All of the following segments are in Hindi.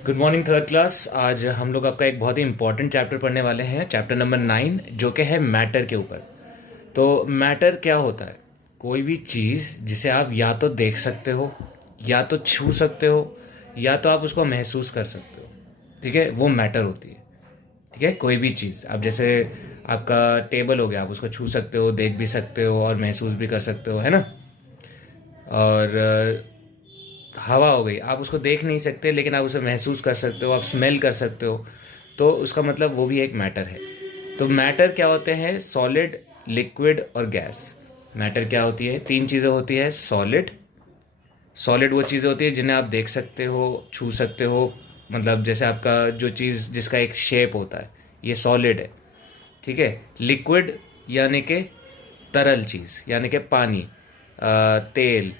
Good morning third class. आज हम लोग आपका एक बहुत ही इंपॉर्टेंट चैप्टर पढ़ने वाले हैं, चैप्टर नंबर 9, जो कि है मैटर के ऊपर। तो मैटर क्या होता है? कोई भी चीज़ जिसे आप या तो देख सकते हो, या तो छू सकते हो, या तो आप उसको महसूस कर सकते हो। ठीक है, वो मैटर होती है। ठीक है, कोई भी चीज़, आप जैसे आपका टेबल हो गया, आप उसको छू सकते हो, देख भी सकते हो और महसूस भी कर सकते हो, है ना। और हवा हो गई, आप उसको देख नहीं सकते लेकिन आप उसे महसूस कर सकते हो, आप स्मेल कर सकते हो। तो उसका मतलब वो भी एक मैटर है। तो मैटर क्या होते हैं? सॉलिड, लिक्विड और गैस। मैटर क्या होती है? तीन चीज़ें होती है। सॉलिड, सॉलिड वो चीज़ें होती है जिन्हें आप देख सकते हो, छू सकते हो, मतलब जैसे आपका जो चीज़ जिसका एक शेप होता है, ये सॉलिड है। ठीक है। लिक्विड यानी कि तरल चीज़, यानी कि पानी, तेल,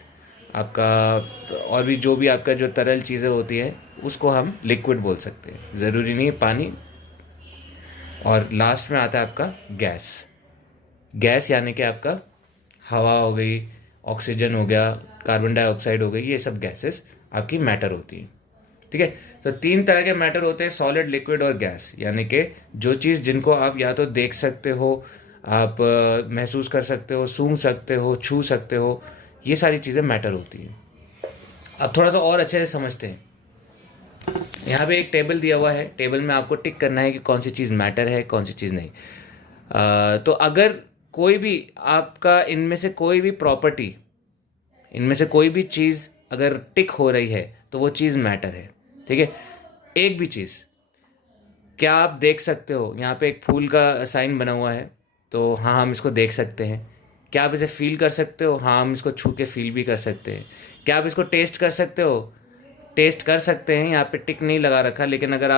आपका और भी जो भी आपका जो तरल चीज़ें होती हैं उसको हम लिक्विड बोल सकते हैं, ज़रूरी नहीं है पानी। और लास्ट में आता है आपका गैस। गैस यानी कि आपका हवा हो गई, ऑक्सीजन हो गया, कार्बन डाइऑक्साइड हो गई, ये सब गैसेस आपकी मैटर होती हैं। ठीक है। तो तीन तरह के मैटर होते हैं, सॉलिड, लिक्विड और गैस। यानी कि जो चीज़ जिनको आप या तो देख सकते हो, आप महसूस कर सकते हो, सूंघ सकते हो, छू सकते हो, ये सारी चीज़ें मैटर होती हैं। अब थोड़ा सा और अच्छे से समझते हैं। यहाँ पे एक टेबल दिया हुआ है, टेबल में आपको टिक करना है कि कौन सी चीज़ मैटर है, कौन सी चीज़ नहीं। तो अगर कोई भी आपका इनमें से कोई भी प्रॉपर्टी, इनमें से कोई भी चीज़ अगर टिक हो रही है तो वो चीज़ मैटर है। ठीक है। एक भी चीज़, क्या आप देख सकते हो? यहाँ पे एक फूल का साइन बना हुआ है, तो हाँ हम इसको देख सकते हैं। क्या आप इसे फील कर सकते हो? हाँ हम इसको छू के फील भी कर सकते हैं। क्या आप इसको टेस्ट कर सकते हो? टेस्ट कर सकते हैं। यहाँ पे टिक नहीं लगा रखा, लेकिन अगर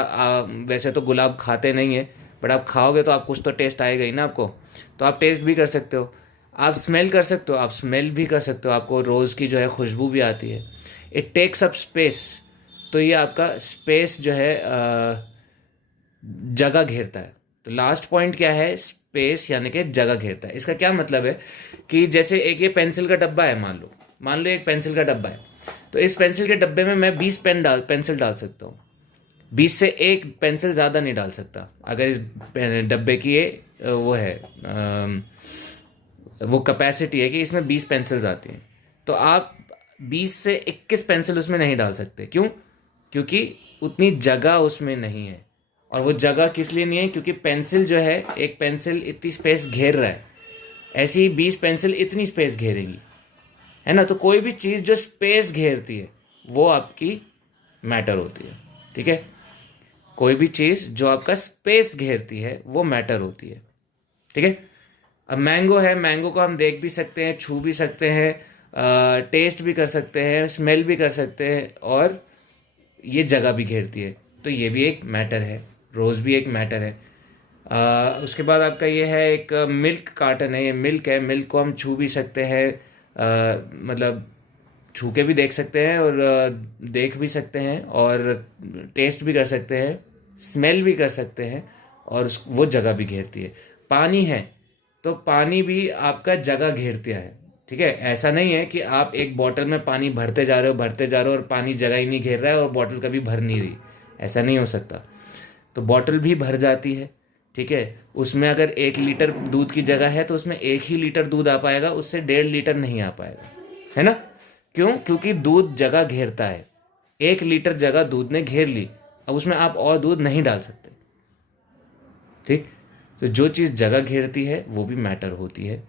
वैसे तो गुलाब खाते नहीं है, बट आप खाओगे तो आप कुछ तो टेस्ट आएगा ही ना आपको, तो आप टेस्ट भी कर सकते हो। आप स्मेल कर सकते हो, आप स्मेल भी कर सकते हो, आपको रोज़ की जो है खुशबू भी आती है। इट टेक्स अप स्पेस, तो ये आपका स्पेस जो है जगह घेरता है। तो लास्ट पॉइंट क्या है? स्पेस यानी कि जगह घेरता है। इसका क्या मतलब है कि जैसे एक ये पेंसिल का डब्बा है, मान लो एक पेंसिल का डब्बा है। तो इस पेंसिल के डब्बे में मैं 20 पेंसिल डाल सकता हूँ। 20 से एक पेंसिल ज़्यादा नहीं डाल सकता। अगर इस डब्बे की ये वो है, वो कैपेसिटी है कि इसमें 20 पेंसिल्स आती हैं। तो आप 20 से 21 पेंसिल उसमें नहीं डाल सकते। क्यों? क्योंकि उतनी जगह उसमें नहीं है। और वो जगह किस लिए नहीं है? क्योंकि पेंसिल जो है, एक पेंसिल इतनी स्पेस घेर रहा है, ऐसी ही 20 पेंसिल इतनी स्पेस घेरेगी, है ना। तो कोई भी चीज़ जो स्पेस घेरती है वो आपकी मैटर होती है। ठीक है। कोई भी चीज़ जो आपका स्पेस घेरती है वो मैटर होती है। ठीक है। अब मैंगो है, मैंगो को हम देख भी सकते हैं, छू भी सकते हैं, टेस्ट भी कर सकते हैं, स्मेल भी कर सकते हैं, और ये जगह भी घेरती है। तो ये भी एक मैटर है। रोज़ भी एक मैटर है। उसके बाद आपका ये है एक मिल्क कार्टन है, ये मिल्क है। मिल्क को हम छू भी सकते हैं, मतलब छू के भी देख सकते हैं, और देख भी सकते हैं, और टेस्ट भी कर सकते हैं, स्मेल भी कर सकते हैं, और वो जगह भी घेरती है। पानी है, तो पानी भी आपका जगह घेरता है। ठीक है। ऐसा नहीं है कि आप एक बोतल में पानी भरते जा रहे हो, भरते जा रहे हो, और पानी जगह ही नहीं घेर रहा है और बोतल कभी भर नहीं रही। ऐसा नहीं हो सकता। तो बॉटल भी भर जाती है। ठीक है। उसमें अगर 1 लीटर दूध की जगह है तो उसमें 1 ही लीटर दूध आ पाएगा, उससे 1.5 लीटर नहीं आ पाएगा, है ना। क्यों? क्योंकि दूध जगह घेरता है। 1 लीटर जगह दूध ने घेर ली, अब उसमें आप और दूध नहीं डाल सकते। ठीक। तो जो चीज़ जगह घेरती है वो भी मैटर होती है,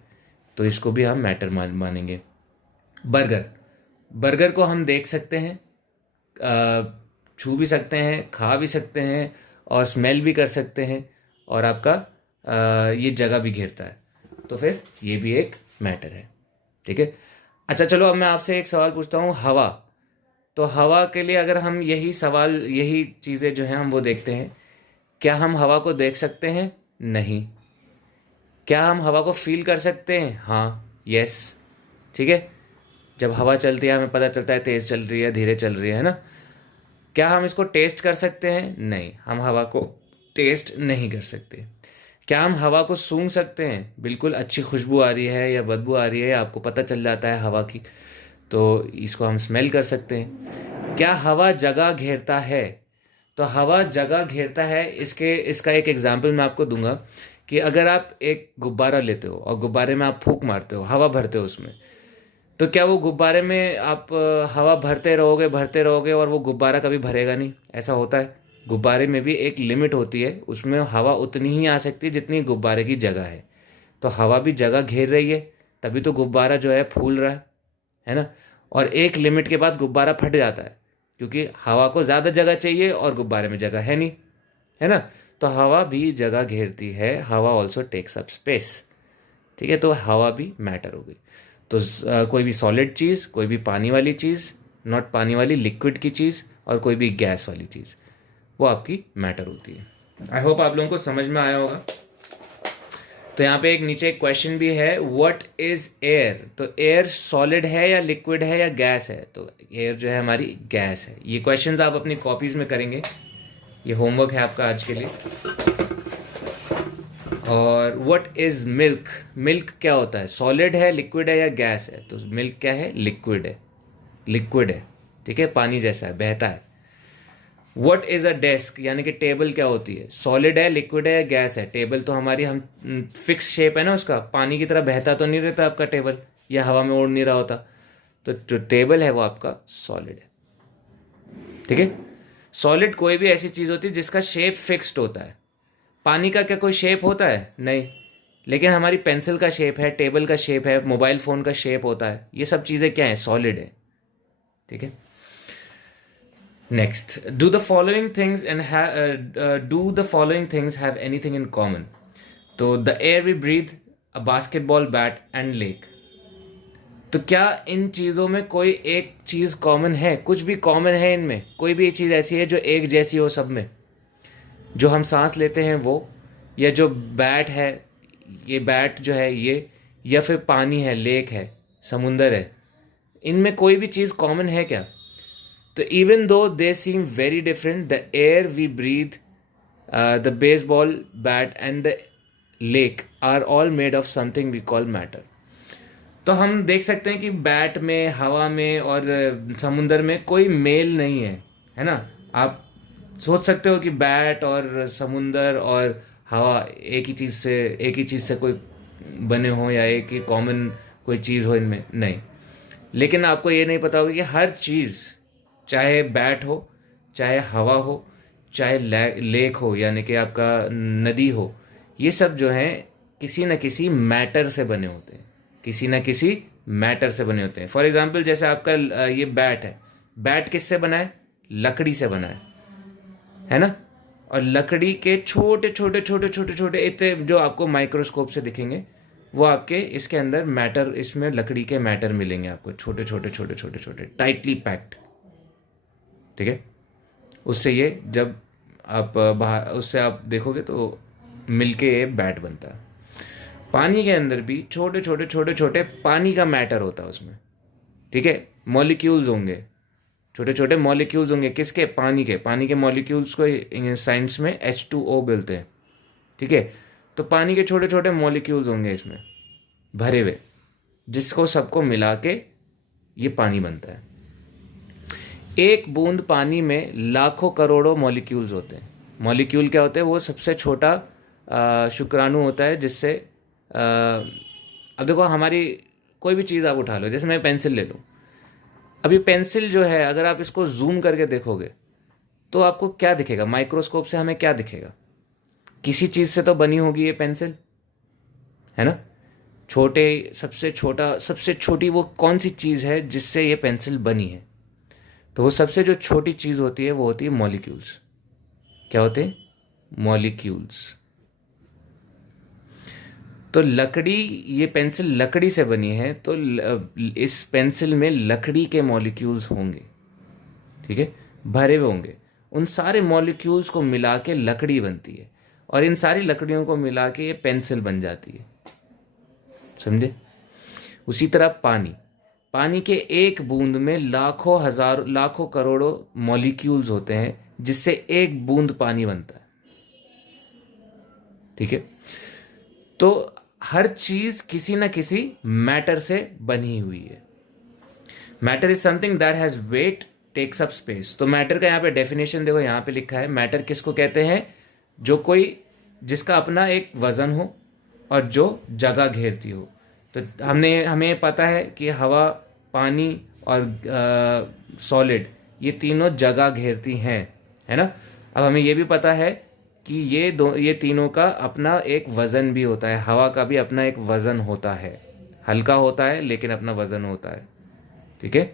तो इसको भी हम मैटर मानेंगे। बर्गर, बर्गर को हम देख सकते हैं, छू भी सकते हैं, खा भी सकते हैं, और स्मेल भी कर सकते हैं, और आपका ये जगह भी घेरता है। तो फिर ये भी एक मैटर है। ठीक है। अच्छा चलो, अब मैं आपसे एक सवाल पूछता हूँ, हवा। तो हवा के लिए अगर हम यही सवाल, यही चीज़ें जो हैं हम वो देखते हैं, क्या हम हवा को देख सकते हैं? नहीं। क्या हम हवा को फील कर सकते हैं? हाँ, यस। ठीक है। जब हवा चलती है हमें पता चलता है तेज़ चल रही है, धीरे चल रही है ना। क्या हम इसको टेस्ट कर सकते हैं? नहीं, हम हवा को टेस्ट नहीं कर सकते। क्या हम हवा को सूंघ सकते हैं? बिल्कुल, अच्छी खुशबू आ रही है या बदबू आ रही है आपको पता चल जाता है हवा की, तो इसको हम स्मेल कर सकते हैं। क्या हवा जगह घेरता है? तो हवा जगह घेरता है। इसका एक एग्जाम्पल मैं आपको दूंगा कि अगर आप एक गुब्बारा लेते हो और गुब्बारे में आप फूंक मारते हो, हवा भरते हो उसमें, तो क्या वो गुब्बारे में आप हवा भरते रहोगे और वो गुब्बारा कभी भरेगा नहीं? ऐसा होता है? गुब्बारे में भी एक लिमिट होती है, उसमें हवा उतनी ही आ सकती है जितनी गुब्बारे की जगह है। तो हवा भी जगह घेर रही है, तभी तो गुब्बारा जो है फूल रहा है ना। और एक लिमिट के बाद गुब्बारा फट जाता है, क्योंकि हवा को ज़्यादा जगह चाहिए और गुब्बारे में जगह है नहीं, है ना। तो हवा भी जगह घेरती है, हवा ऑल्सो टेक्स अप स्पेस। ठीक है, तो हवा भी मैटर हो गई। तो कोई भी सॉलिड चीज़, कोई भी पानी वाली चीज़, नॉट पानी वाली, लिक्विड की चीज़, और कोई भी गैस वाली चीज़, वो आपकी मैटर होती है। आई होप आप लोगों को समझ में आया होगा। तो यहाँ पे एक नीचे एक क्वेश्चन भी है, व्हाट इज एयर? तो एयर सॉलिड है या लिक्विड है या गैस है? तो एयर जो है हमारी गैस है। ये क्वेश्चंस आप अपनी कॉपीज में करेंगे, ये होमवर्क है आपका आज के लिए। और व्हाट इज मिल्क? मिल्क क्या होता है? सॉलिड है, लिक्विड है या गैस है? तो मिल्क क्या है? लिक्विड है, लिक्विड है। ठीक है, पानी जैसा है, बहता है। What is a desk? यानी कि टेबल क्या होती है? सॉलिड है, लिक्विड है या गैस है? टेबल तो हमारी हम फिक्स शेप है ना उसका, पानी की तरह बहता तो नहीं रहता आपका टेबल, या हवा में उड़ नहीं रहा होता। तो जो टेबल है वो आपका सॉलिड है। ठीक है, सॉलिड कोई भी ऐसी चीज़ होती है जिसका शेप फिक्स्ड होता है। पानी का क्या कोई शेप होता है? नहीं। लेकिन हमारी पेंसिल का शेप है, टेबल का शेप है, मोबाइल फ़ोन का शेप होता है। ये सब चीज़ें क्या है? सॉलिड है। ठीक है, next, do the following things have anything in common? तो the air we breathe, a basketball bat and lake. तो क्या इन चीज़ों में कोई एक चीज़ कॉमन है? कुछ भी कॉमन है इनमें? कोई भी चीज़ ऐसी है जो एक जैसी हो सब में? जो हम सांस लेते हैं वो, या जो बैट है, ये बैट जो है ये, या फिर पानी है, लेक है, समुंदर है, इनमें कोई भी चीज़ कॉमन है क्या? तो even though they seem very different, the air we breathe, the baseball bat and the lake are all made of something we call matter. तो हम देख सकते हैं कि बैट में, हवा में और समुंदर में कोई मेल नहीं है ना। आप सोच सकते हो कि बैट और समुंदर और हवा एक ही चीज़ से कोई बने हो, या एक ही कॉमन कोई चीज़ हो इनमें, नहीं। लेकिन आपको ये नहीं पता होगा कि हर चीज़, चाहे बैट हो, चाहे हवा हो, चाहे लेक हो, यानी कि आपका नदी हो, ये सब जो हैं किसी न किसी मैटर से बने होते हैं, किसी न किसी मैटर से बने होते हैं। फॉर एग्जांपल, जैसे आपका ये बैट है, बैट किससे बना है? लकड़ी से बना है ना। और लकड़ी के छोटे छोटे छोटे छोटे छोटे इतने जो आपको माइक्रोस्कोप से दिखेंगे, वो आपके इसके अंदर मैटर, इसमें लकड़ी के मैटर मिलेंगे आपको, छोटे छोटे छोटे छोटे छोटे, टाइटली पैक्ड। ठीक है, उससे ये जब आप बाहर, उससे आप देखोगे तो मिलके ये बैट बनता है। पानी के अंदर भी छोटे छोटे छोटे छोटे पानी का मैटर होता है उसमें। ठीक है, मॉलिक्यूल्स होंगे, छोटे छोटे मॉलिक्यूल्स होंगे, किसके? पानी के। पानी के मॉलिक्यूल्स को साइंस में H2O बोलते हैं। ठीक है, तो पानी के छोटे छोटे मॉलिक्यूल्स होंगे इसमें भरे हुए, जिसको सबको मिला के ये पानी बनता है। एक बूंद पानी में लाखों करोड़ों मॉलिक्यूल्स होते हैं। मॉलिक्यूल क्या होते हैं? वो सबसे छोटा शुक्राणु होता है, जिससे अब देखो, हमारी कोई भी चीज़ आप उठा लो, जैसे मैं पेंसिल ले लूँ। अभी पेंसिल जो है, अगर आप इसको जूम करके देखोगे तो आपको क्या दिखेगा? माइक्रोस्कोप से हमें क्या दिखेगा? किसी चीज़ से तो बनी होगी ये पेंसिल, है ना। सबसे छोटी वो कौन सी चीज़ है जिससे ये पेंसिल बनी है? तो वो सबसे जो छोटी चीज़ होती है वो होती है मॉलिक्यूल्स। क्या होते हैं? मॉलिक्यूल्स। तो लकड़ी, ये पेंसिल लकड़ी से बनी है, तो इस पेंसिल में लकड़ी के मॉलिक्यूल्स होंगे। ठीक है, भरे हुए होंगे। उन सारे मॉलिक्यूल्स को मिला के लकड़ी बनती है, और इन सारी लकड़ियों को मिला के ये पेंसिल बन जाती है। समझे? उसी तरह पानी के एक बूंद में लाखों करोड़ों मॉलिक्यूल्स होते हैं, जिससे एक बूंद पानी बनता है। ठीक है, तो हर चीज किसी न किसी मैटर से बनी हुई है। Matter is something that has weight takes up space. तो मैटर का यहाँ पे डेफिनेशन देखो, यहाँ पे लिखा है मैटर किसको कहते हैं, जो कोई जिसका अपना एक वज़न हो और जो जगह घेरती हो। तो हमें पता है कि हवा, पानी और सॉलिड ये तीनों जगह घेरती हैं, है ना। अब हमें ये भी पता है कि ये तीनों का अपना एक वज़न भी होता है। हवा का भी अपना एक वज़न होता है, हल्का होता है लेकिन अपना वज़न होता है, ठीक है।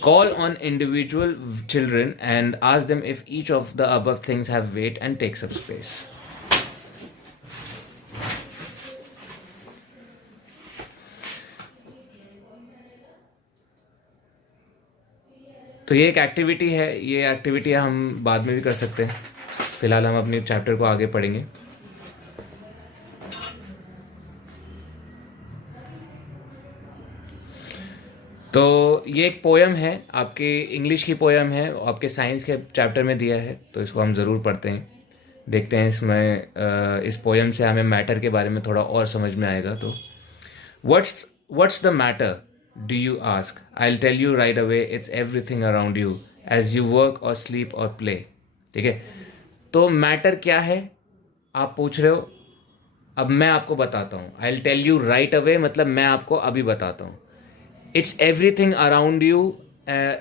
Call on individual children and ask them if each of the above things have weight and takes up space. तो ये एक एक्टिविटी है, ये एक्टिविटी हम बाद में भी कर सकते हैं। फिलहाल हम अपने चैप्टर को आगे पढ़ेंगे। तो ये एक पोयम है, आपके इंग्लिश की पोयम है, आपके साइंस के चैप्टर में दिया है, तो इसको हम ज़रूर पढ़ते हैं, देखते हैं इसमें इस पोयम से हमें मैटर के बारे में थोड़ा और समझ में आएगा। तो what's the matter do you ask, I will tell you right away, it's everything around you as you work or sleep or play. ठीक है, तो मैटर क्या है आप पूछ रहे हो, अब मैं आपको बताता हूँ। I will tell you right away मतलब मैं आपको अभी बताता हूँ। It's everything around you.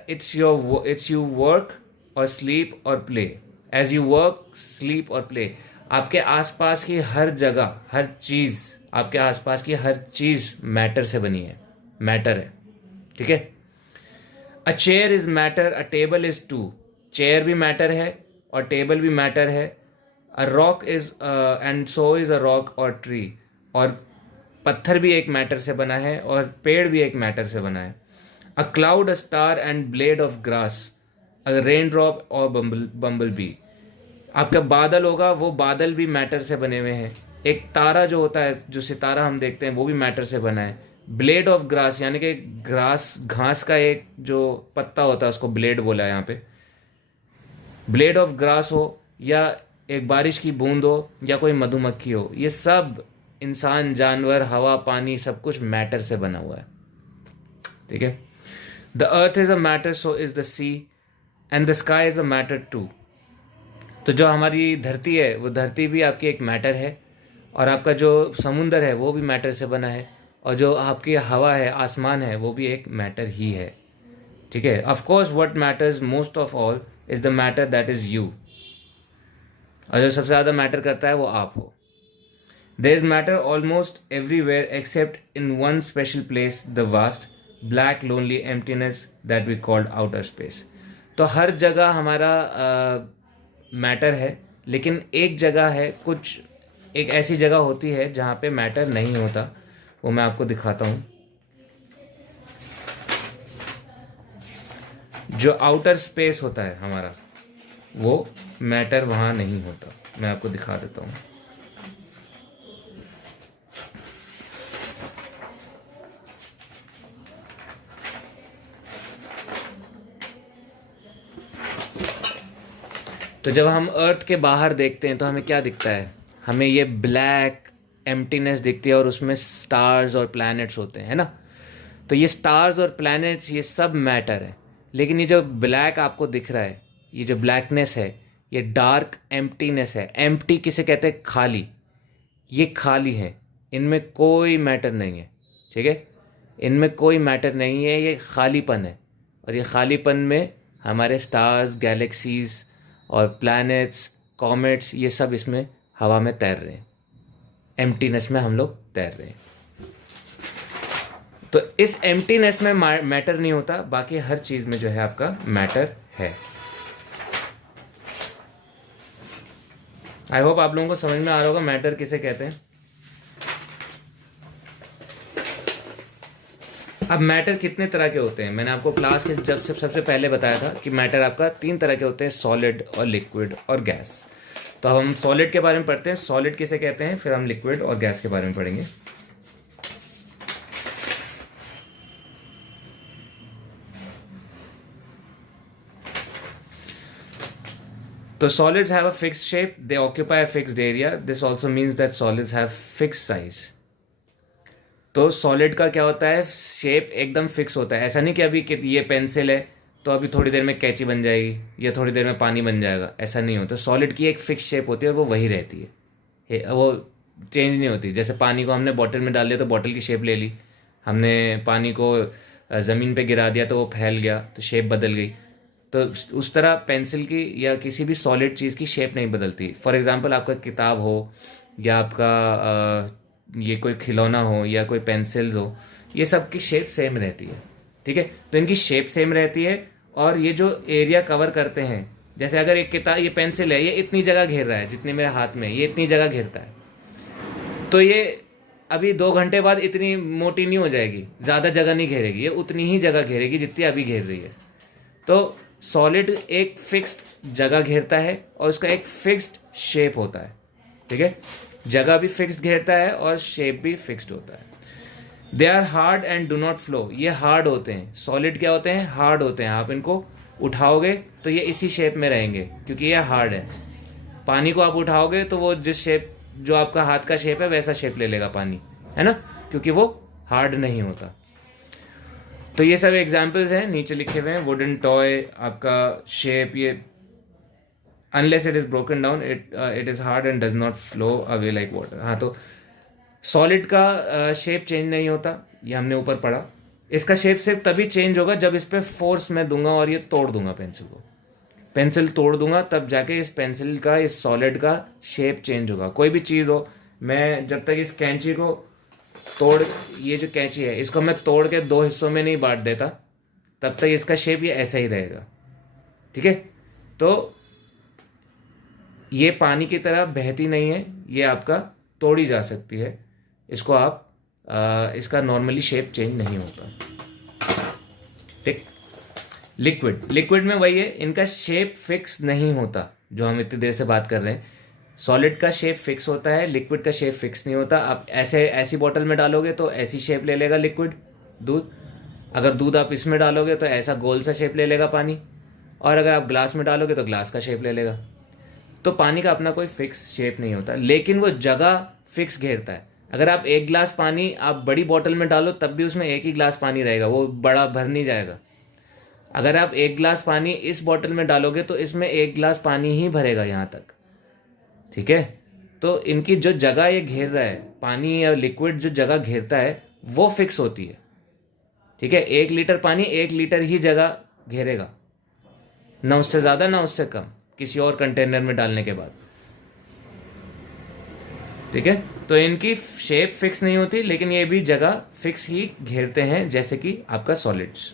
It's you work or sleep or play. As you work, sleep or play. आपके आसपास की हर जगह, हर चीज़, आपके आसपास की हर चीज़ मैटर से बनी है, मैटर है, ठीक है। A chair is matter, a table is too. Chair भी मैटर है और टेबल भी मैटर है। A rock is and so is a rock or tree. और पत्थर भी एक मैटर से बना है और पेड़ भी एक मैटर से बना है। A cloud, a star and blade of grass, a rain drop और बम्बल बी। आपका बादल होगा, वो बादल भी मैटर से बने हुए हैं। एक तारा जो होता है, जो सितारा हम देखते हैं, वो भी मैटर से बना है। ब्लेड ऑफ ग्रास यानी कि घास का एक जो पत्ता होता है उसको ब्लेड बोला है यहाँ पे। ब्लेड ऑफ ग्रास हो या एक बारिश की बूंद हो या कोई मधुमक्खी हो, ये सब इंसान, जानवर, हवा, पानी, सब कुछ मैटर से बना हुआ है, ठीक है। The earth is a matter, so is the sea and the sky is a matter too. तो जो हमारी धरती है, वो धरती भी आपकी एक मैटर है, और आपका जो समुंदर है वो भी मैटर से बना है, और जो आपकी हवा है, आसमान है, वो भी एक मैटर ही है, ठीक है। Of course what matters most of all is the matter that is you. और जो सबसे ज़्यादा मैटर करता है वो आप हो। There is matter almost everywhere except in one special place, the vast, black, lonely emptiness that we called outer space. तो हर जगह हमारा मैटर है, लेकिन एक जगह है, कुछ एक ऐसी जगह होती है जहाँ पे मैटर नहीं होता, वो मैं आपको दिखाता हूँ। जो आउटर स्पेस होता है हमारा, वो मैटर वहाँ नहीं होता, मैं आपको दिखा देता हूँ। तो जब हम अर्थ के बाहर देखते हैं तो हमें क्या दिखता है, हमें ये ब्लैक एम्प्टीनेस दिखती है और उसमें स्टार्स और प्लैनेट्स होते हैं, है ना। तो ये स्टार्स और प्लैनेट्स ये सब मैटर है, लेकिन ये जो ब्लैक आपको दिख रहा है, ये जो ब्लैकनेस है, ये डार्क एम्प्टीनेस है। एम्प्टी किसे कहते हैं, खाली। ये खाली है, इनमें कोई मैटर नहीं है, ठीक है। इनमें कोई मैटर नहीं है, ये खालीपन है। और ये खालीपन में हमारे स्टार्स, गैलेक्सीज और प्लैनेट्स, कॉमेट्स, ये सब इसमें हवा में तैर रहे हैं, एम्प्टीनेस में हम लोग तैर रहे हैं। तो इस एम्प्टीनेस में मैटर नहीं होता, बाकी हर चीज़ में जो है आपका मैटर है। आई होप आप लोगों को समझ में आ रहा होगा मैटर किसे कहते हैं। अब मैटर कितने तरह के होते हैं, मैंने आपको क्लास के जब सबसे पहले बताया था कि मैटर आपका 3 तरह के होते हैं, सॉलिड और लिक्विड और गैस। तो हम सॉलिड के बारे में पढ़ते हैं, सॉलिड किसे कहते हैं, फिर हम लिक्विड और गैस के बारे में पढ़ेंगे। तो solids have a fixed shape, they occupy a fixed area. This also means that solids have fixed size. तो सॉलिड का क्या होता है, शेप एकदम फिक्स होता है। ऐसा नहीं कि अभी कि ये पेंसिल है तो अभी थोड़ी देर में कैंची बन जाएगी या थोड़ी देर में पानी बन जाएगा, ऐसा नहीं होता। सॉलिड की एक फिक्स शेप होती है और वो वही रहती है, वो चेंज नहीं होती। जैसे पानी को हमने बॉटल में डाल दिया तो बॉटल की शेप ले ली, हमने पानी को ज़मीन पे गिरा दिया तो वो फैल गया तो शेप बदल गई। तो उस तरह पेंसिल की या किसी भी सॉलिड चीज़ की शेप नहीं बदलती। फॉर एग्जांपल आपका किताब हो या आपका ये कोई खिलौना हो या कोई पेंसिल्स हो, ये सब की शेप सेम रहती है, ठीक है। तो इनकी शेप सेम रहती है और ये जो एरिया कवर करते हैं, जैसे अगर एक किताब, ये पेंसिल है, ये इतनी जगह घेर रहा है, जितनी मेरे हाथ में ये इतनी जगह घेरता है, तो ये अभी 2 घंटे बाद इतनी मोटी नहीं हो जाएगी, ज़्यादा जगह नहीं घेरेगी, ये उतनी ही जगह घेरेगी जितनी अभी घेर रही है। तो सॉलिड एक फिक्स्ड जगह घेरता है और उसका एक फिक्स्ड शेप होता है, ठीक है। जगह भी फिक्स्ड घेरता है और शेप भी फिक्स्ड होता है। They are hard and do not flow, ये हार्ड होते हैं। सॉलिड क्या होते हैं? हार्ड होते हैं। आप इनको उठाओगे तो ये इसी शेप में रहेंगे क्योंकि ये हार्ड है। पानी को आप उठाओगे तो वो जिस शेप, जो आपका हाथ का शेप है वैसा शेप ले लेगा पानी, है ना, क्योंकि वो हार्ड नहीं होता। तो ये सब एग्जाम्पल्स हैं, नीचे लिखे हुए हैं। वुडन टॉय, आपका शेप, ये unless it is broken down it is hard and does not flow away like water. हाँ, तो सॉलिड का शेप चेंज नहीं होता, ये हमने ऊपर पढ़ा। इसका शेप सिर्फ तभी चेंज होगा जब इस पर फोर्स मैं दूंगा और ये तोड़ दूंगा पेंसिल को, पेंसिल तोड़ दूंगा, तब जाके इस पेंसिल का, इस सॉलिड का शेप चेंज होगा। कोई भी चीज़ हो, मैं जब तक इस कैंची को तोड़, ये जो कैंची है इसको मैं तोड़ के 2 हिस्सों में नहीं बांट देता, तब तक इसका शेप ये ऐसा ही रहेगा, ठीक है। तो ये पानी की तरह बहती नहीं है, ये आपका तोड़ी जा सकती है। इसको आप इसका नॉर्मली शेप चेंज नहीं होता, ठीक। लिक्विड में वही है, इनका शेप फिक्स नहीं होता, जो हम इतनी देर से बात कर रहे हैं। सॉलिड का शेप फिक्स होता है, लिक्विड का शेप फिक्स नहीं होता। आप ऐसी बोतल में डालोगे तो ऐसी शेप ले लेगा लिक्विड, दूध। अगर दूध आप इसमें डालोगे तो ऐसा गोल सा शेप ले लेगा पानी, और अगर आप ग्लास में डालोगे तो ग्लास का शेप ले लेगा। तो पानी का अपना कोई फिक्स शेप नहीं होता, लेकिन वो जगह फिक्स घेरता है। अगर आप 1 गिलास पानी आप बड़ी बोतल में डालो तब भी उसमें 1 ही गिलास पानी रहेगा, वो बड़ा भर नहीं जाएगा। अगर आप 1 गिलास पानी इस बोतल में डालोगे तो इसमें 1 गिलास पानी ही भरेगा यहाँ तक, ठीक है। तो इनकी जो जगह ये घेर रहा है, पानी या लिक्विड जो जगह घेरता है वो फिक्स होती है, ठीक है। 1 लीटर पानी 1 लीटर ही जगह घेरेगा, ना उससे ज़्यादा ना उससे कम, किसी और कंटेनर में डालने के बाद, ठीक है। तो इनकी शेप फिक्स नहीं होती, लेकिन ये भी जगह फिक्स ही घेरते हैं, जैसे कि आपका solids.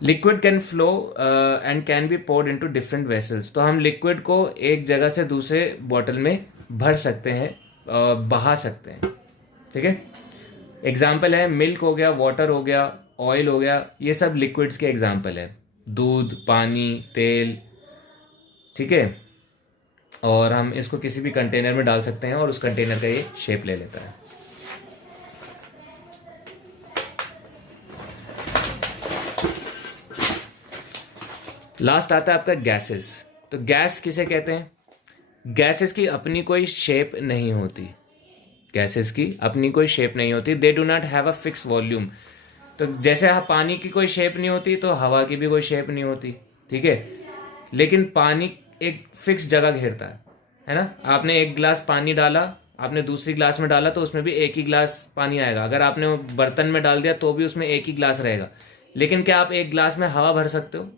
Liquid can flow and can be poured into different vessels. तो हम लिक्विड को एक जगह से दूसरे बॉटल में भर सकते हैं, बहा सकते हैं, ठीक है। एग्जाम्पल है मिल्क हो गया, वाटर हो गया, ऑयल हो गया, ये सब लिक्विड्स के एग्जाम्पल है। दूध, पानी, तेल, ठीक है। और हम इसको किसी भी कंटेनर में डाल सकते हैं और उस कंटेनर का ये शेप ले लेता है। लास्ट आता है आपका गैसेस। तो गैस किसे कहते हैं? गैसेस की अपनी कोई शेप नहीं होती, गैसेस की अपनी कोई शेप नहीं होती। They do not have a fix volume. तो जैसे पानी की कोई शेप नहीं होती तो हवा की भी कोई शेप नहीं होती, ठीक है। लेकिन पानी एक फिक्स जगह घेरता है ना। आपने 1 गिलास पानी डाला, आपने दूसरी ग्लास में डाला तो उसमें भी 1 ही गिलास पानी आएगा। अगर आपने बर्तन में डाल दिया तो भी उसमें 1 ही गिलास रहेगा। लेकिन क्या आप 1 गिलास में हवा भर सकते हो?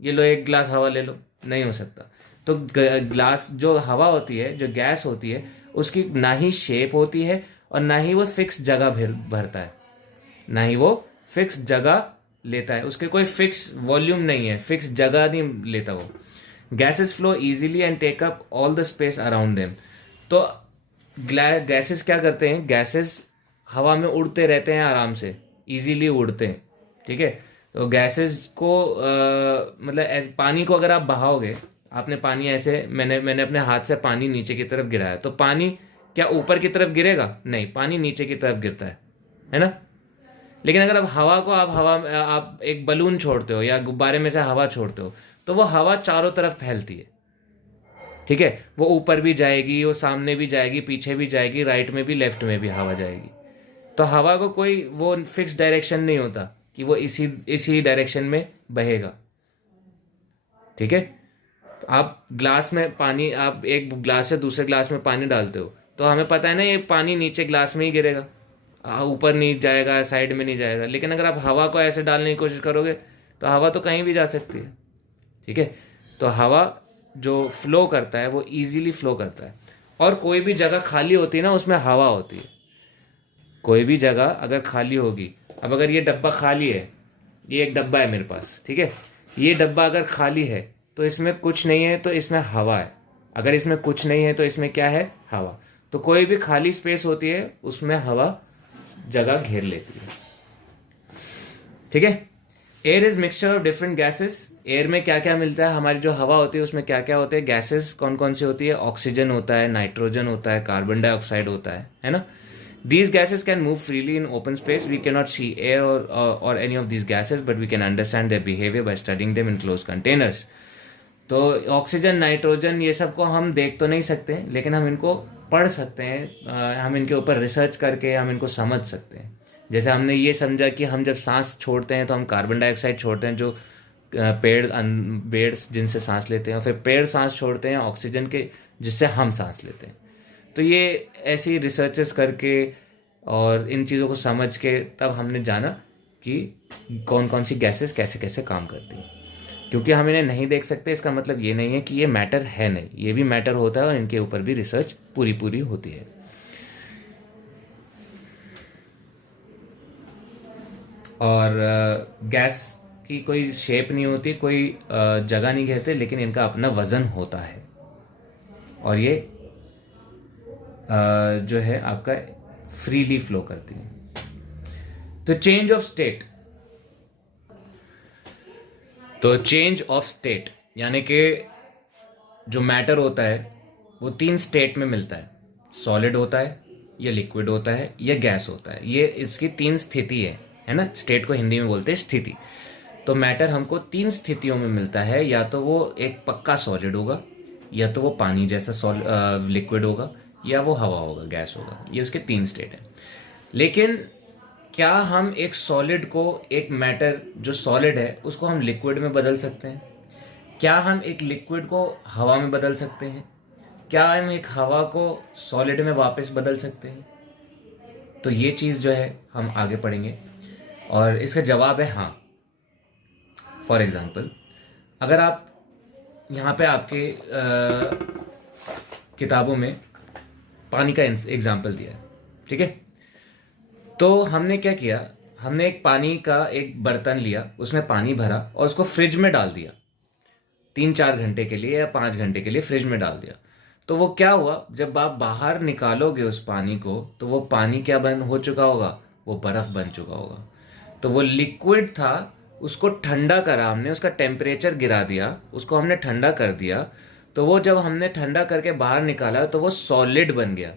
ये लो 1 गिलास हवा ले लो, नहीं हो सकता। तो ग्लास जो हवा होती है, जो गैस होती है, उसकी ना ही शेप होती है और ना ही वो फिक्स जगह भरता है, ना ही वो फिक्स जगह लेता है। उसके कोई फिक्स वॉल्यूम नहीं है, फिक्स जगह नहीं लेता वो। Gases flow easily and take up all the space around them. तो गैसेस क्या करते हैं? गैसेस हवा में उड़ते रहते हैं, आराम से इजीली उड़ते हैं, ठीक है। तो गैसेस को मतलब पानी को अगर आप बहाओगे, आपने पानी ऐसे, मैंने अपने हाथ से पानी नीचे की तरफ गिराया, तो पानी क्या ऊपर की तरफ गिरेगा? नहीं, पानी नीचे की तरफ गिरता है ना। लेकिन अगर आप एक बलून छोड़ते हो या गुब्बारे में से हवा छोड़ते हो तो वो हवा चारों तरफ फैलती है, ठीक है। वो ऊपर भी जाएगी, वो सामने भी जाएगी, पीछे भी जाएगी, राइट में भी लेफ्ट में भी हवा जाएगी। तो हवा को कोई वो फिक्स डायरेक्शन नहीं होता कि वो इसी डायरेक्शन में बहेगा। ठीक है, तो आप ग्लास में पानी, आप एक ग्लास से दूसरे ग्लास में पानी डालते हो तो हमें पता है ना ये पानी नीचे ग्लास में ही गिरेगा, ऊपर नहीं जाएगा, साइड में नहीं जाएगा। लेकिन अगर आप हवा को ऐसे डालने की कोशिश करोगे तो हवा तो कहीं भी जा सकती है। ठीक है, तो हवा जो फ्लो करता है वो इजीली फ्लो करता है। और कोई भी जगह खाली होती है ना, उसमें हवा होती है। कोई भी जगह अगर खाली होगी, अब अगर ये डब्बा खाली है, ये एक डब्बा है मेरे पास, ठीक है, ये डब्बा अगर खाली है तो इसमें कुछ नहीं है, तो इसमें हवा है। अगर इसमें कुछ नहीं है तो इसमें क्या है, हवा। तो कोई भी खाली स्पेस होती है उसमें हवा जगह घेर लेती है। ठीक है, air is mixture of different gases. Air में क्या क्या मिलता है, हमारी जो हवा होती है उसमें क्या क्या होते हैं, गैसेस कौन कौन सी होती है, ऑक्सीजन होता है, नाइट्रोजन होता है, कार्बन डाइऑक्साइड होता है ना। These gases can move freely in open space. We cannot see air or any of these gases, but we can understand their behavior by studying them in closed containers. तो ऑक्सीजन, नाइट्रोजन, ये सब को हम देख तो नहीं सकते, लेकिन हम इनको पढ़ सकते हैं, हम इनके ऊपर रिसर्च करके हम इनको समझ सकते हैं। जैसे हमने ये समझा कि हम जब सांस छोड़ते हैं तो हम कार्बन डाइऑक्साइड छोड़ते हैं, जो पेड़ जिनसे सांस लेते हैं, और फिर पेड़ सांस छोड़ते हैं ऑक्सीजन के, जिससे हम सांस लेते हैं। तो ये ऐसी रिसर्चेस करके और इन चीज़ों को समझ के तब हमने जाना कि कौन कौन सी गैसेस कैसे कैसे काम करती हैं। क्योंकि हम इन्हें नहीं देख सकते इसका मतलब ये नहीं है कि ये मैटर है नहीं, ये भी मैटर होता है और इनके ऊपर भी रिसर्च पूरी पूरी होती है। और गैस की कोई शेप नहीं होती, कोई जगह नहीं घेरते, लेकिन इनका अपना वज़न होता है। और ये जो है आपका फ्रीली फ्लो करती है। तो चेंज ऑफ स्टेट, तो चेंज ऑफ स्टेट यानी कि जो मैटर होता है वो 3 स्टेट में मिलता है, सॉलिड होता है, या लिक्विड होता है, या गैस होता है। ये इसकी 3 स्थिति है ना। स्टेट को हिंदी में बोलते हैं स्थिति। तो मैटर हमको 3 स्थितियों में मिलता है, या तो वो एक पक्का सॉलिड होगा, या तो वो पानी जैसा लिक्विड होगा, या वो हवा होगा, गैस होगा। ये उसके 3 स्टेट हैं। लेकिन क्या हम एक सॉलिड को, एक मैटर जो सॉलिड है उसको हम लिक्विड में बदल सकते हैं? क्या हम एक लिक्विड को हवा में बदल सकते हैं? क्या हम एक हवा को सॉलिड में वापस बदल सकते हैं? तो ये चीज़ जो है हम आगे पढ़ेंगे, और इसका जवाब है हाँ। फॉर एग्जाम्पल, अगर आप यहाँ पे आपके किताबों में पानी का एग्जाम्पल दिया है, ठीक है, तो हमने क्या किया, हमने एक पानी का एक बर्तन लिया, उसमें पानी भरा और उसको फ्रिज में डाल दिया 3-4 घंटे के लिए या 5 घंटे के लिए फ्रिज में डाल दिया। तो वो क्या हुआ, जब आप बाहर निकालोगे उस पानी को तो वो पानी क्या बन हो चुका होगा, वो बर्फ़ बन चुका होगा। तो वो लिक्विड था, उसको ठंडा करा हमने, उसका टेम्परेचर गिरा दिया, उसको हमने ठंडा कर दिया। तो वो जब हमने ठंडा करके बाहर निकाला तो वो सॉलिड बन गया।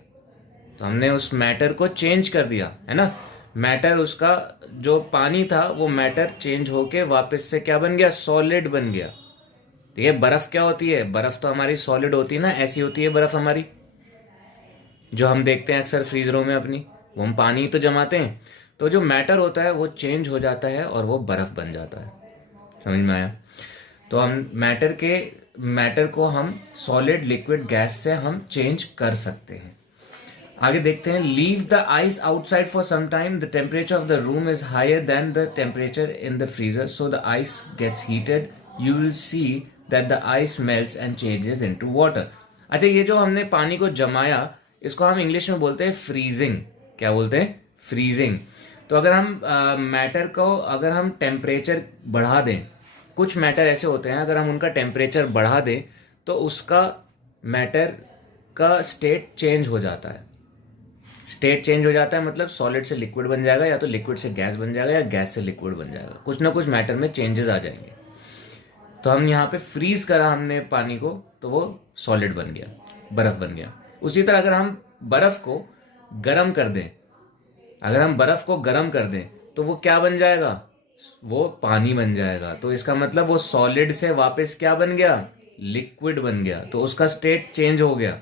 तो हमने उस मैटर को चेंज कर दिया, है ना। मैटर, उसका जो पानी था वो मैटर चेंज होके वापस से क्या बन गया, सॉलिड बन गया। ठीक है, बर्फ़ क्या होती है, बर्फ़ तो हमारी सॉलिड होती है ना, ऐसी होती है बर्फ़ हमारी, जो हम देखते हैं अक्सर फ्रीजरों में अपनी, वो हम पानी ही तो जमाते हैं। तो जो मैटर होता है वो चेंज हो जाता है और वो बर्फ़ बन जाता है। समझ में आया? तो हम मैटर को हम सॉलिड, लिक्विड, गैस से हम चेंज कर सकते हैं। आगे देखते हैं, leave the ice outside for some time, the temperature of the room is higher than the temperature in the freezer, so the ice gets heated, you will see that the ice melts and changes into water. अच्छा, ये जो हमने पानी को जमाया, इसको हम इंग्लिश में बोलते हैं फ्रीजिंग। क्या बोलते हैं? फ्रीजिंग। तो अगर हम मैटर को, अगर हम टेम्परेचर बढ़ा दें, कुछ मैटर ऐसे होते हैं अगर हम उनका टेम्परेचर बढ़ा दें तो उसका मैटर का स्टेट चेंज हो जाता है। स्टेट चेंज हो जाता है मतलब सॉलिड से लिक्विड बन जाएगा, या तो लिक्विड से गैस बन जाएगा, या गैस से लिक्विड बन जाएगा। कुछ ना कुछ मैटर में चेंजेस आ जाएंगे। तो हम यहाँ पे फ्रीज करा हमने पानी को, तो वो सॉलिड बन गया, बर्फ़ बन गया। उसी तरह अगर हम बर्फ़ को गर्म कर दें, अगर हम बर्फ़ को गर्म कर दें तो वो क्या बन जाएगा, वो पानी बन जाएगा। तो इसका मतलब वो सॉलिड से वापस क्या बन गया, लिक्विड बन गया। तो उसका स्टेट चेंज हो गया।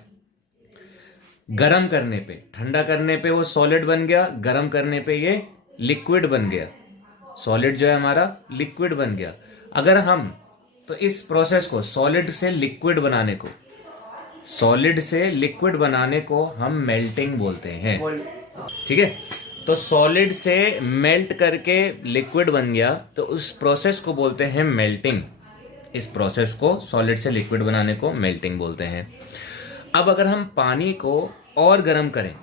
गरम करने पे, ठंडा करने पे वो सॉलिड बन गया, गरम करने पे ये लिक्विड बन गया। सॉलिड जो है हमारा लिक्विड बन गया। अगर हम तो इस प्रोसेस को सॉलिड से लिक्विड बनाने को हम मेल्टिंग बोलते हैं। ठीक है, तो सॉलिड से मेल्ट करके लिक्विड बन गया तो उस प्रोसेस को बोलते हैं मेल्टिंग। इस प्रोसेस को सॉलिड से लिक्विड बनाने को मेल्टिंग बोलते हैं। अब अगर हम पानी को और गर्म करें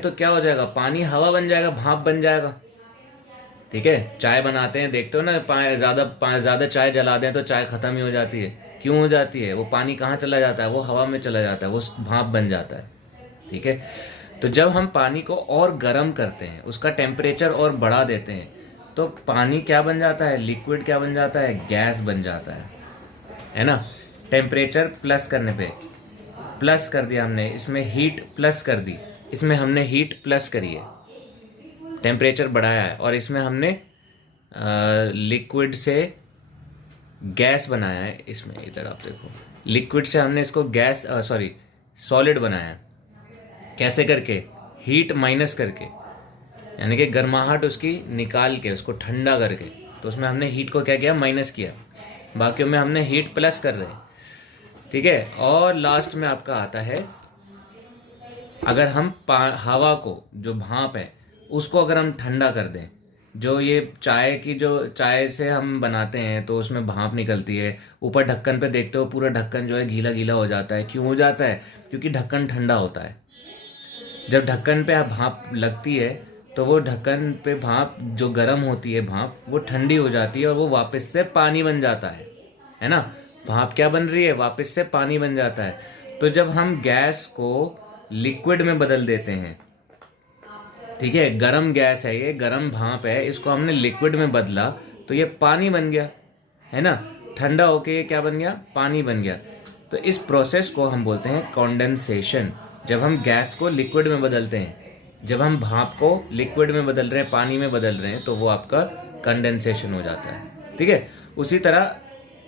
तो क्या हो जाएगा? पानी हवा बन जाएगा, भाप बन जाएगा। ठीक है, चाय बनाते हैं, देखते हो ना, ज़्यादा चाय जला दें तो चाय खत्म ही हो जाती है। क्यों हो जाती है? वो पानी कहाँ चला जाता है? वो हवा में चला जाता है, वो भाप बन जाता है। ठीक है, तो जब हम पानी को और गर्म करते हैं, उसका टेम्परेचर और बढ़ा देते हैं, तो पानी क्या बन जाता है? लिक्विड क्या बन जाता है? गैस बन जाता है ना। टेम्परेचर प्लस करने पे प्लस कर दिया हमने, इसमें हीट प्लस कर दी, इसमें हमने हीट प्लस करी है, टेम्परेचर बढ़ाया है, और इसमें हमने लिक्विड से गैस बनाया है। इसमें इधर आप देखो, लिक्विड से हमने इसको सॉलिड बनाया है। कैसे करके? हीट माइनस करके, यानी कि गर्माहट उसकी निकाल के, उसको ठंडा करके। तो उसमें हमने हीट को क्या किया? माइनस किया। बाकियों में हमने हीट प्लस कर रहे हैं। ठीक है, और लास्ट में आपका आता है, अगर हम हवा को, जो भाप है, उसको अगर हम ठंडा कर दें, जो ये चाय से हम बनाते हैं तो उसमें भाप निकलती है, ऊपर ढक्कन पे देखते हो पूरा ढक्कन जो है गीला गीला हो जाता है। क्यों हो जाता है? क्योंकि ढक्कन ठंडा होता है। जब ढक्कन पे भाप लगती है तो वो ढक्कन पे भाप जो गर्म होती है, भाप वो ठंडी हो जाती है और वो वापस से पानी बन जाता है ना। भाप क्या बन रही है? वापस से पानी बन जाता है। तो जब हम गैस को लिक्विड में बदल देते हैं, ठीक है, गरम गैस है, ये गरम भाप है, इसको हमने लिक्विड में बदला तो ये पानी बन गया, है ना। ठंडा होके ये क्या बन गया? पानी बन गया। तो इस प्रोसेस को हम बोलते हैं कंडेंसेशन। जब हम गैस को लिक्विड में बदलते हैं, जब हम भाप को लिक्विड में बदल रहे हैं, पानी में बदल रहे हैं, तो वो आपका कंडेंसेशन हो जाता है। ठीक है, उसी तरह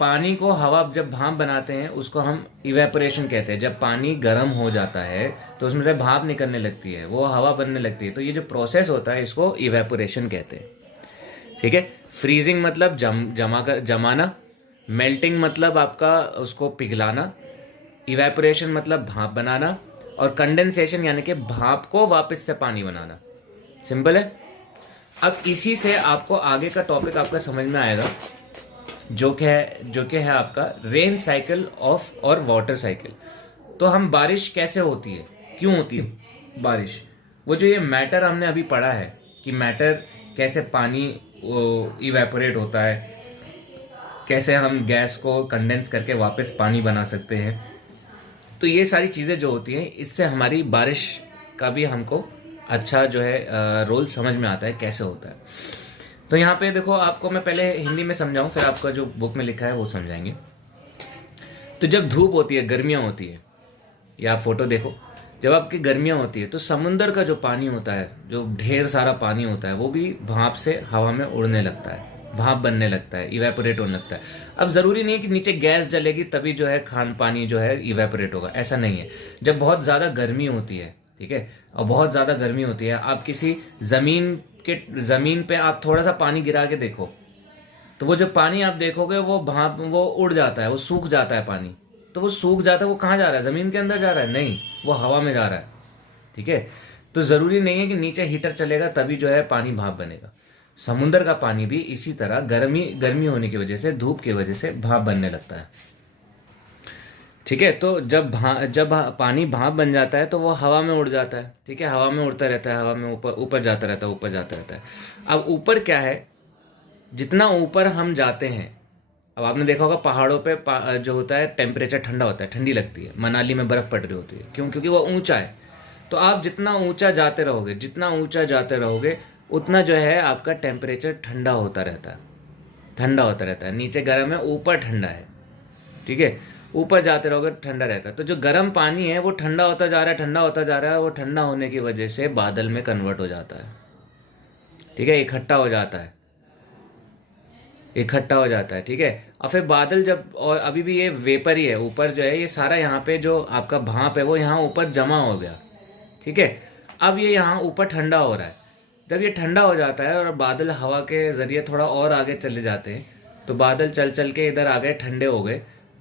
पानी को हवा जब भाप बनाते हैं उसको हम इवेपोरेशन कहते हैं। जब पानी गर्म हो जाता है तो उसमें से भाप निकलने लगती है, वो हवा बनने लगती है, तो ये जो प्रोसेस होता है इसको इवेपोरेशन कहते हैं। ठीक है, फ्रीजिंग मतलब जमाना, मेल्टिंग मतलब आपका उसको पिघलाना, इवेपोरेशन मतलब भाप बनाना, और कंडेंसेशन यानी कि भाप को वापस से पानी बनाना। सिंपल है। अब इसी से आपको आगे का टॉपिक आपका समझ में आएगा, जो कि है आपका रेन साइकिल और वाटर साइकिल। तो हम बारिश कैसे होती है, क्यों होती है बारिश? वो जो ये मैटर हमने अभी पढ़ा है कि मैटर कैसे पानी इवेपोरेट होता है, कैसे हम गैस को कंडेंस करके वापस पानी बना सकते हैं। तो ये सारी चीज़ें जो होती हैं, इससे हमारी बारिश का भी हमको अच्छा जो है रोल समझ में आता है कैसे होता है। तो यहाँ पे देखो, आपको मैं पहले हिंदी में समझाऊं, फिर आपका जो बुक में लिखा है वो समझाएंगे। तो जब धूप होती है, गर्मियाँ होती है, या आप फोटो देखो, जब आपकी गर्मियाँ होती है तो समुंदर का जो पानी होता है, जो ढेर सारा पानी होता है, वो भी भाप से हवा में उड़ने लगता है, भाप बनने लगता है, इवेपोरेट होने लगता है। अब ज़रूरी नहीं है कि नीचे गैस जलेगी तभी जो है पानी जो है इवेपोरेट होगा, ऐसा नहीं है। जब बहुत ज़्यादा गर्मी होती है, ठीक है, और बहुत ज़्यादा गर्मी होती है, आप किसी ज़मीन पे आप थोड़ा सा पानी गिरा के देखो, तो वो जो पानी आप देखोगे वो उड़ जाता है, वो सूख जाता है पानी। तो वो सूख जाता है, वो कहाँ जा रहा है? ज़मीन के अंदर जा रहा है? नहीं, वो हवा में जा रहा है। ठीक है, तो ज़रूरी नहीं है कि नीचे हीटर चलेगा तभी जो है पानी भाप बनेगा। समुद्र का पानी भी इसी तरह गर्मी होने की वजह से, धूप की वजह से भाप बनने लगता है। ठीक है, तो जब पानी भाप बन जाता है तो वो हवा में उड़ जाता है। ठीक है, हवा में उड़ता रहता है, हवा में ऊपर जाता रहता है, ऊपर जाता रहता है। अब ऊपर क्या है, जितना ऊपर हम जाते हैं, अब आपने देखा होगा पहाड़ों पे जो होता है टेम्परेचर ठंडा होता है, ठंडी लगती है। मनाली में बर्फ़ पड़ रही होती है, क्यों? क्योंकि वो ऊंचा है। तो आप जितना ऊंचा जाते रहोगे उतना जो है आपका टेम्परेचर ठंडा होता रहता है। नीचे गर्म है, ऊपर ठंडा है। ठीक है, ऊपर जाते रहोगे ठंडा रहता है। तो जो गर्म पानी है वो ठंडा होता जा रहा है, वो ठंडा होने की वजह से बादल में कन्वर्ट हो जाता है। ठीक है, इकट्ठा हो जाता है। ठीक है, और फिर बादल जब, और अभी भी ये वेपर ही है, ऊपर जो है ये सारा यहाँ पे जो आपका भाप है वो यहाँ ऊपर जमा हो गया। ठीक है, अब ये यहाँ ऊपर ठंडा हो रहा है, जब ये ठंडा हो जाता है और बादल हवा के ज़रिए थोड़ा और आगे चले जाते हैं, तो बादल चल चल के इधर आ गए, ठंडे हो गए,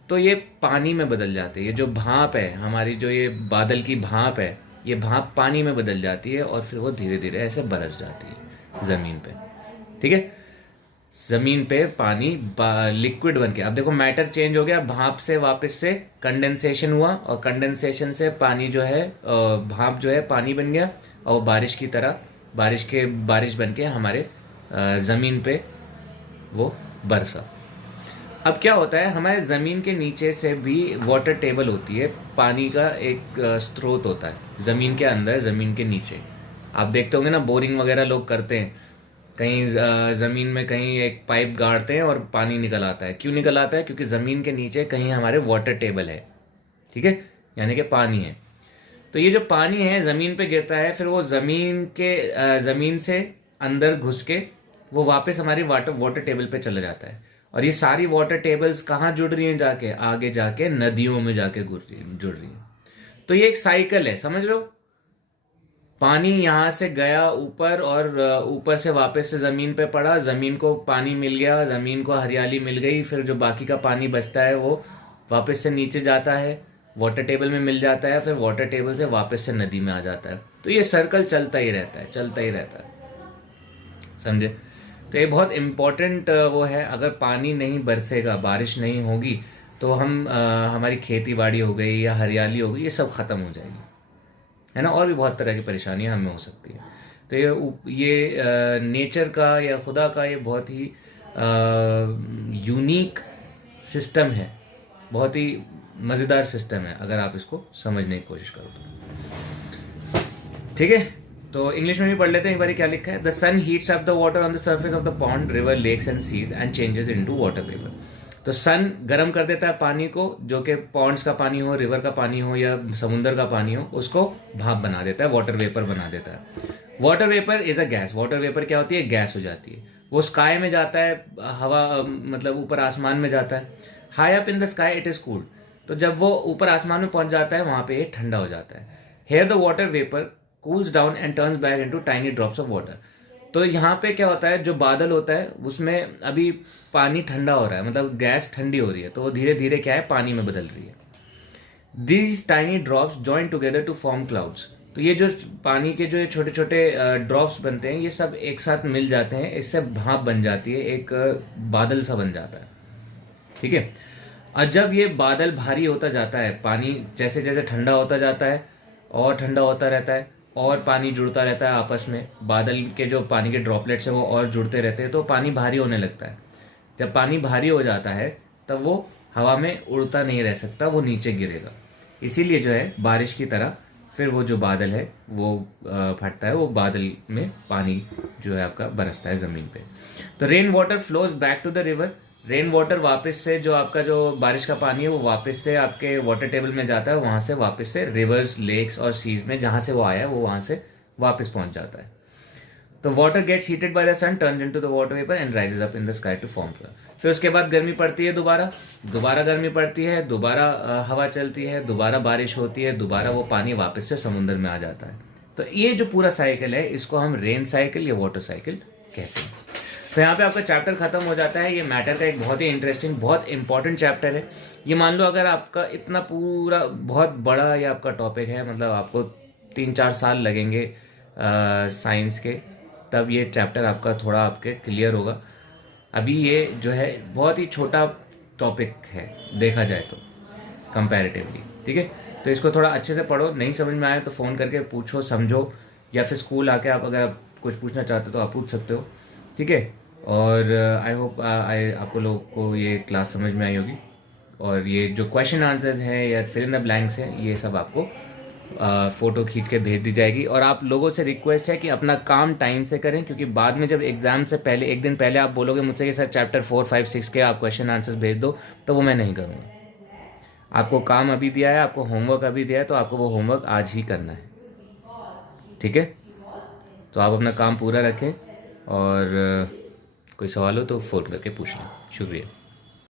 तो ये पानी में बदल जाते हैं। ये जो भाप है हमारी, जो ये बादल की भाप है, ये भाप पानी में बदल जाती है और फिर वो धीरे धीरे ऐसे बरस जाती है ज़मीन पे। ठीक है, ज़मीन पे पानी लिक्विड बन के, अब देखो मैटर चेंज हो गया, भाप से वापस से कंडेंसेशन हुआ और कंडेंसेशन से पानी जो है भाप जो है पानी बन गया और बारिश की तरह बारिश बन के हमारे ज़मीन पे वो बरसा। अब क्या होता है, हमारे ज़मीन के नीचे से भी वाटर टेबल होती है, पानी का एक स्रोत होता है ज़मीन के अंदर, ज़मीन के नीचे। आप देखते होंगे ना, बोरिंग वगैरह लोग करते हैं, कहीं ज़मीन में कहीं एक पाइप गाड़ते हैं और पानी निकल आता है। क्यों निकल आता है? क्योंकि ज़मीन के नीचे कहीं हमारे वाटर टेबल है। ठीक है, यानी कि पानी है। तो ये जो पानी है ज़मीन पे गिरता है, फिर वो ज़मीन से अंदर घुस के वो वापस हमारी वाटर टेबल पे चला जाता है। और ये सारी वाटर टेबल्स कहाँ जुड़ रही हैं? जाके आगे जाके नदियों में जाके जुड़ रही हैं। तो ये एक साइकिल है, समझ रहे हो? पानी यहाँ से गया ऊपर और ऊपर से वापस से ज़मीन पे पड़ा, ज़मीन को पानी मिल गया, ज़मीन को हरियाली मिल गई, फिर जो बाकी का पानी बचता है वो वापस से नीचे जाता है, वाटर टेबल में मिल जाता है, फिर वाटर टेबल से वापस से नदी में आ जाता है। तो ये सर्कल चलता ही रहता है, चलता ही रहता है, समझे? तो ये बहुत इम्पोर्टेंट वो है। अगर पानी नहीं बरसेगा, बारिश नहीं होगी, तो हमारी खेती बाड़ी हो गई या हरियाली हो गई, ये सब ख़त्म हो जाएगी, है ना। और भी बहुत तरह की परेशानियां हमें हो सकती है। तो ये नेचर का या खुदा का ये बहुत ही यूनिक सिस्टम है, बहुत ही मज़ेदार सिस्टम है अगर आप इसको समझने की कोशिश करो तो। ठीक है, तो इंग्लिश में भी पढ़ लेते हैं एक बार क्या लिखा है। The sun heats up the water on the surface of the pond, river, lakes and seas and changes into water vapour. तो सन गर्म कर देता है पानी को, जो कि पॉन्ड्स का पानी हो, रिवर का पानी हो या समुद्र का पानी हो, उसको भाप बना देता है, वाटर वेपर बना देता है। Water vapour is a gas. Water vapour क्या होती है? गैस हो जाती है। वो स्काई में जाता है, हवा मतलब ऊपर आसमान में जाता है। High up in the sky it is cooled. तो जब वो ऊपर आसमान में पहुंच जाता है, वहां पे ये ठंडा हो जाता है। Here the water vapour cools down and turns back into tiny drops of water. तो यहाँ पे क्या होता है, जो बादल होता है उसमें अभी पानी ठंडा हो रहा है, मतलब गैस ठंडी हो रही है, तो वो धीरे धीरे क्या है, पानी में बदल रही है। These tiny drops join together to form clouds. तो ये जो पानी के जो छोटे छोटे ड्रॉप्स बनते हैं, ये सब एक साथ मिल जाते हैं, इससे भाप बन जाती है, एक बादल सा बन जाता है। ठीक है, और जब ये बादल भारी होता जाता है, पानी जैसे जैसे ठंडा होता जाता है और ठंडा होता रहता है और पानी जुड़ता रहता है आपस में, बादल के जो पानी के ड्रॉपलेट्स हैं वो और जुड़ते रहते हैं, तो पानी भारी होने लगता है। जब पानी भारी हो जाता है तब वो हवा में उड़ता नहीं रह सकता, वो नीचे गिरेगा। इसीलिए जो है बारिश की तरह फिर वो जो बादल है वो फटता है, वो बादल में पानी जो है आपका बरसता है ज़मीन पे। तो rain water flows back to the river. Rain water वापस से जो आपका जो बारिश का पानी है वो वापस से आपके वाटर टेबल में जाता है, वहाँ से वापस से रिवर्स, लेक्स और सीज में जहाँ से वो आया है वो वहाँ से वापस पहुँच जाता है। तो water gets heated by the sun, turns into the water vapour and rises up in the sky to form cloud. फिर उसके बाद गर्मी पड़ती है, दोबारा गर्मी पड़ती है, दोबारा हवा चलती है, दोबारा बारिश होती है, दोबारा वो पानी वापस से समुद्र में आ जाता है। तो ये जो पूरा साइकिल है इसको हम रेन साइकिल या वाटर साइकिल कहते हैं। तो यहाँ पे आपका चैप्टर खत्म हो जाता है। ये मैटर का एक बहुत ही इंटरेस्टिंग, बहुत इंपॉर्टेंट चैप्टर है। ये मान लो अगर आपका इतना पूरा बहुत बड़ा ये आपका टॉपिक है, मतलब आपको 3-4 साल लगेंगे साइंस के, तब ये चैप्टर आपका थोड़ा आपके क्लियर होगा। अभी ये जो है बहुत ही छोटा टॉपिक है देखा जाए तो कंपैरेटिवली। ठीक है, तो इसको थोड़ा अच्छे से पढ़ो, नहीं समझ में आए तो फ़ोन करके पूछो, समझो, या फिर स्कूल आके आप अगर आप कुछ पूछना चाहते हो तो आप पूछ सकते हो। ठीक है, और आई होप आपको लोगों को ये क्लास समझ में आई होगी, और ये जो क्वेश्चन आंसर्स हैं या फिल इन द ब्लैंक्स हैं, ये सब आपको फ़ोटो खींच के भेज दी जाएगी। और आप लोगों से रिक्वेस्ट है कि अपना काम टाइम से करें, क्योंकि बाद में जब एग्ज़ाम से पहले एक दिन पहले आप बोलोगे मुझसे कि सर चैप्टर 4, 5, 6 के आप क्वेश्चन आंसर्स भेज दो, तो वो मैं नहीं करूँगा। आपको काम अभी दिया है, आपको होमवर्क अभी दिया है, तो आपको वो होमवर्क आज ही करना है। ठीक है, तो आप अपना काम पूरा रखें, और कोई सवाल हो तो फ़ोन करके पूछना। शुक्रिया।